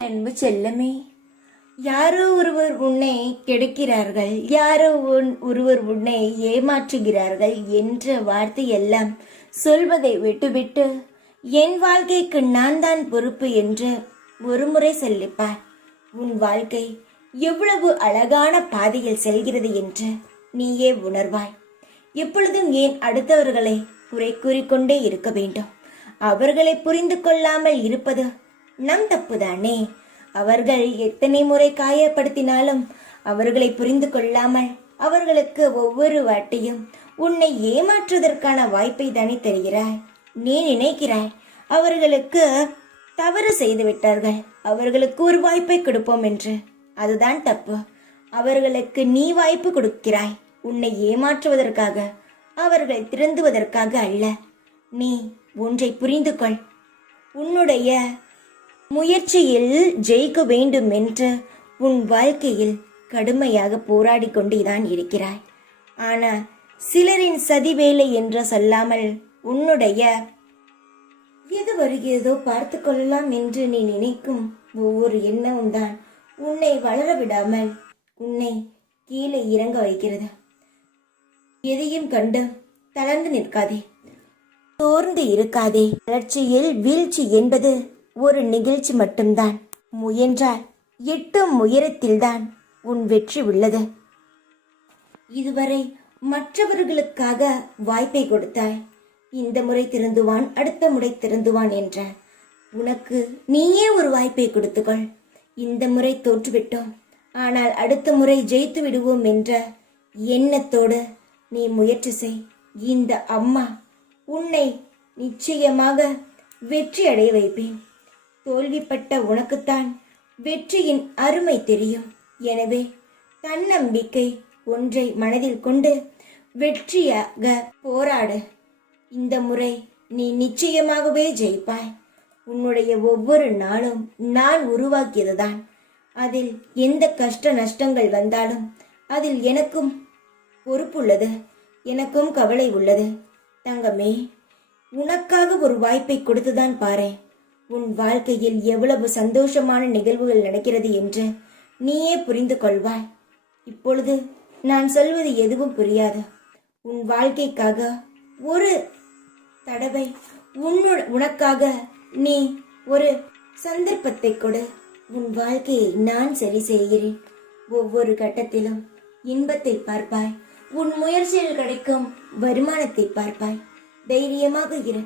அன்பு செல்லமே, யாரோ ஒருவர் உன்னை கெடுக்கிறார்கள், யாரோ ஒருவர் உன்னை ஏமாற்றுகிறார்கள் என்ற வார்த்தை எல்லாம் சொல்வதை விட்டுவிட்டு என் வாழ்க்கைக்கு நான் தான் பொறுப்பு என்று ஒருமுறை சொல்லிப்பார். உன் வாழ்க்கை எவ்வளவு அழகான பாதையில் செல்கிறது என்று நீயே உணர்வாய். எப்பொழுதும் ஏன் அடுத்தவர்களை குறை கூறிக்கொண்டே இருக்க வேண்டும்? அவர்களை புரிந்து கொள்ளாமல் இருப்பது நம் தப்புதானே. அவர்கள் எத்தனை முறை காயப்படுத்தினாலும் அவர்களை புரிந்து கொள்ளாமல் அவர்களுக்கு ஒவ்வொரு வாட்டியும் உன்னை ஏமாற்றுவதற்கான வாய்ப்பை தானே தருகிறாய். நீ நினைக்கிறாய் அவர்களுக்கு தவறு செய்து விட்டார்கள், அவர்களுக்கு ஒரு வாய்ப்பை கொடுப்போம் என்று. அதுதான் தப்பு. அவர்களுக்கு நீ வாய்ப்பு கொடுக்கிறாய், உன்னை ஏமாற்றுவதற்காக, அவர்கள் திருந்துவதற்காக அல்ல. நீ ஒன்றை புரிந்து கொள். உன்னுடைய முயற்சியில் ஜெயிக்க வேண்டும் என்று உன் வாழ்க்கையில் கடுமையாக போராடி கொண்டேதான் இருக்கிறாய். ஆனால் சிலரின் சதி வேலை என்று சொல்லாமல் உன்னுடைய எது வருகிறதோ பார்த்து கொள்ளலாம் என்று நீ நினைக்கும் ஒவ்வொரு எண்ணமும் தான் உன்னை வளர விடாமல் உன்னை கீழே இறங்க வைக்கிறது. எதையும் கண்டு தளர்ந்து நிற்காதே, சோர்ந்து இருக்காதே. வளர்ச்சியில் வீழ்ச்சி என்பது ஒரு நிகழ்ச்சி மட்டும்தான். முயன்றால் எட்டும் உயரத்தில்தான் உன் வெற்றி உள்ளது. இதுவரை மற்றவர்களுக்காக வாய்ப்பை கொடுத்தாய். இந்த முறை திருந்துவான், அடுத்த முறை திருந்துவான் என்ற உனக்கு நீயே ஒரு வாய்ப்பை கொடுத்துக்கொள். இந்த முறை தோற்றுவிட்டோம், ஆனால் அடுத்த முறை ஜெயித்து விடுவோம் என்ற எண்ணத்தோடு நீ முயற்சி செய். இந்த அம்மா உன்னை நிச்சயமாக வெற்றி அடைய வைப்பேன். தோல்விப்பட்ட உனக்குத்தான் வெற்றியின் அருமை தெரியும். எனவே தன்னம்பிக்கை ஒன்றை மனதில் கொண்டு வெற்றியாக போராடு. இந்த முறை நீ நிச்சயமாகவே ஜெயிப்பாய். உன்னுடைய ஒவ்வொரு நாளும் நான் உருவாக்கியதுதான். அதில் எந்த கஷ்ட நஷ்டங்கள் வந்தாலும் அதில் எனக்கும் பொறுப்புள்ளது, எனக்கும் கவலை உள்ளது. தங்கமே, உனக்காக ஒரு வாய்ப்பை கொடுத்துதான் பாரு. உன் வாழ்க்கையில் எவ்வளவு சந்தோஷமான நிகழ்வுகள் நடக்கிறது என்று நீயே புரிந்து கொள்வாய். இப்பொழுது நான் சொல்வது எதுவும் புரியாது. உன் வாழ்க்கைக்காக ஒரு தடவை உனக்காக நீ ஒரு சந்தர்ப்பத்தை கொடு. உன் வாழ்க்கையை நான் சரி செய்கிறேன். ஒவ்வொரு கட்டத்திலும் இன்பத்தை பார்ப்பாய். உன் முயற்சியில் கிடைக்கும் வருமானத்தை பார்ப்பாய். தைரியமாக இரு.